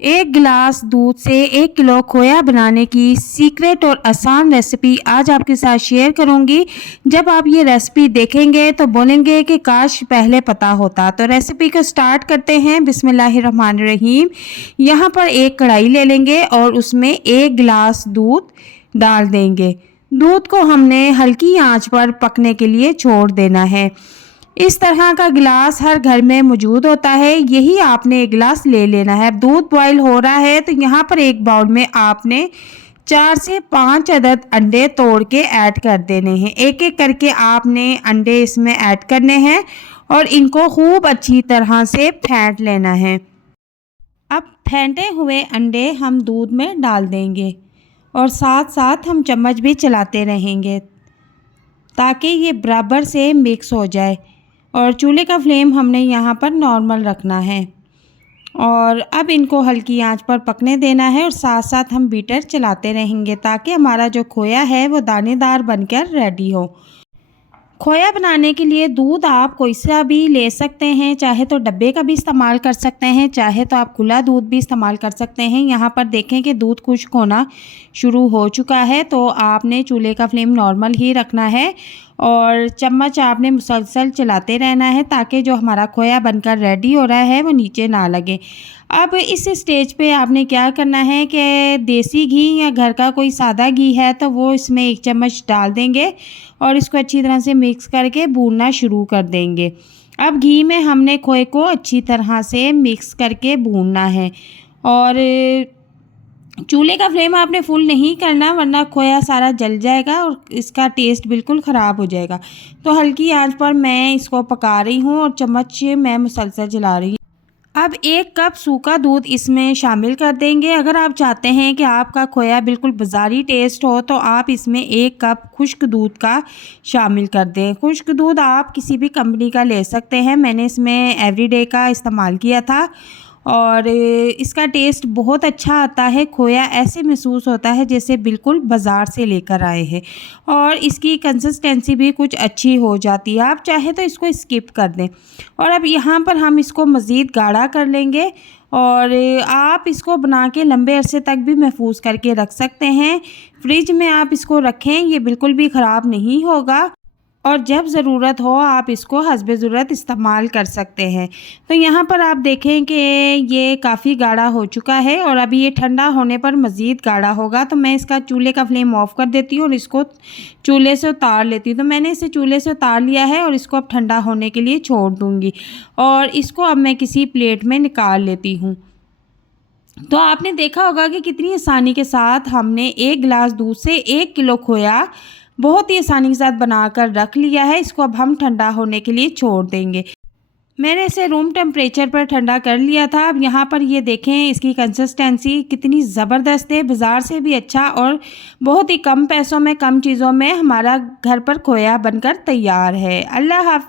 एक गिलास दूध से 1 किलो खोया बनाने की सीक्रेट और आसान रेसिपी आज आपके साथ शेयर करूंगी। जब आप ये रेसिपी देखेंगे तो बोलेंगे कि काश पहले पता होता। तो रेसिपी को स्टार्ट करते हैं। बिस्मिल्लाहिर्रहमानिर्रहीम। यहाँ पर एक कढ़ाई ले लेंगे और उसमें 1 गिलास दूध डाल देंगे। दूध को हमने हल्की आंच पर पकने के लिए छोड़ देना है। इस तरह का गिलास हर घर में मौजूद होता है, यही आपने एक गिलास ले लेना है। दूध बॉईल हो रहा है तो यहाँ पर एक बाउल में आपने 4 से 5 अदद अंडे तोड़ के ऐड कर देने हैं। एक एक करके आपने अंडे इसमें ऐड करने हैं और इनको खूब अच्छी तरह से फेंट लेना है। अब फेंटे हुए अंडे हम दूध में डाल देंगे और साथ साथ हम चम्मच भी चलाते रहेंगे ताकि ये बराबर से मिक्स हो जाए। और चूल्हे का फ्लेम हमने यहाँ पर नॉर्मल रखना है और अब इनको हल्की आंच पर पकने देना है और साथ साथ हम बीटर चलाते रहेंगे ताकि हमारा जो खोया है वो दानेदार बनकर रेडी हो। खोया बनाने के लिए दूध आप कोई सा भी ले सकते हैं, चाहे तो डब्बे का भी इस्तेमाल कर सकते हैं, चाहे तो आप खुला दूध भी इस्तेमाल कर सकते हैं। यहाँ पर देखें कि दूध खुश्क होना शुरू हो चुका है तो आपने चूल्हे का फ्लेम नॉर्मल ही रखना है और चम्मच आपने मुसलसल चलाते रहना है ताकि जो हमारा खोया बनकर रेडी हो रहा है वो नीचे ना लगे। अब इस स्टेज पे आपने क्या करना है कि देसी घी या घर का कोई सादा घी है तो वो इसमें 1 चम्मच डाल देंगे और इसको अच्छी तरह से मिक्स करके भूनना शुरू कर देंगे। अब घी में हमने खोए को अच्छी तरह से मिक्स करके भूनना है और चूल्हे का फ्लेम आपने फुल नहीं करना वरना खोया सारा जल जाएगा और इसका टेस्ट बिल्कुल ख़राब हो जाएगा। तो हल्की आंच पर मैं इसको पका रही हूँ और चम्मच मैं मुसलसल चला रही हूँ। अब 1 कप सूखा दूध इसमें शामिल कर देंगे। अगर आप चाहते हैं कि आपका खोया बिल्कुल बाज़ारी टेस्ट हो तो आप इसमें 1 कप खुश्क दूध का शामिल कर दें। खुश्क दूध आप किसी भी कंपनी का ले सकते हैं, मैंने इसमें एवरीडे का इस्तेमाल किया था और इसका टेस्ट बहुत अच्छा आता है। खोया ऐसे महसूस होता है जैसे बिल्कुल बाज़ार से लेकर आए हैं और इसकी कंसिस्टेंसी भी कुछ अच्छी हो जाती है। आप चाहे तो इसको स्किप कर दें और अब यहाँ पर हम इसको मज़ीद गाढ़ा कर लेंगे और आप इसको बना के लंबे अरसे तक भी महफूज करके रख सकते हैं। फ्रिज में आप इसको रखें, ये बिल्कुल भी ख़राब नहीं होगा और जब ज़रूरत हो आप इसको हस्बे ज़रूरत इस्तेमाल कर सकते हैं। तो यहाँ पर आप देखें कि ये काफ़ी गाढ़ा हो चुका है और अभी ये ठंडा होने पर मज़ीद गाढ़ा होगा तो मैं इसका चूल्हे का फ्लेम ऑफ़ कर देती हूँ और इसको चूल्हे से उतार लेती हूँ। तो मैंने इसे चूल्हे से उतार लिया है और इसको अब ठंडा होने के लिए छोड़ दूँगी और इसको अब मैं किसी प्लेट में निकाल लेती हूँ। तो आपने देखा होगा कि कितनी आसानी के साथ हमने 1 गिलास दूध से 1 किलो खोया बहुत ही आसानी के साथ बनाकर रख लिया है। इसको अब हम ठंडा होने के लिए छोड़ देंगे। मैंने इसे रूम टेम्परेचर पर ठंडा कर लिया था। अब यहाँ पर ये देखें इसकी कंसिस्टेंसी कितनी ज़बरदस्त है, बाज़ार से भी अच्छा और बहुत ही कम पैसों में कम चीज़ों में हमारा घर पर खोया बनकर तैयार है। अल्लाह हाफ़िज़।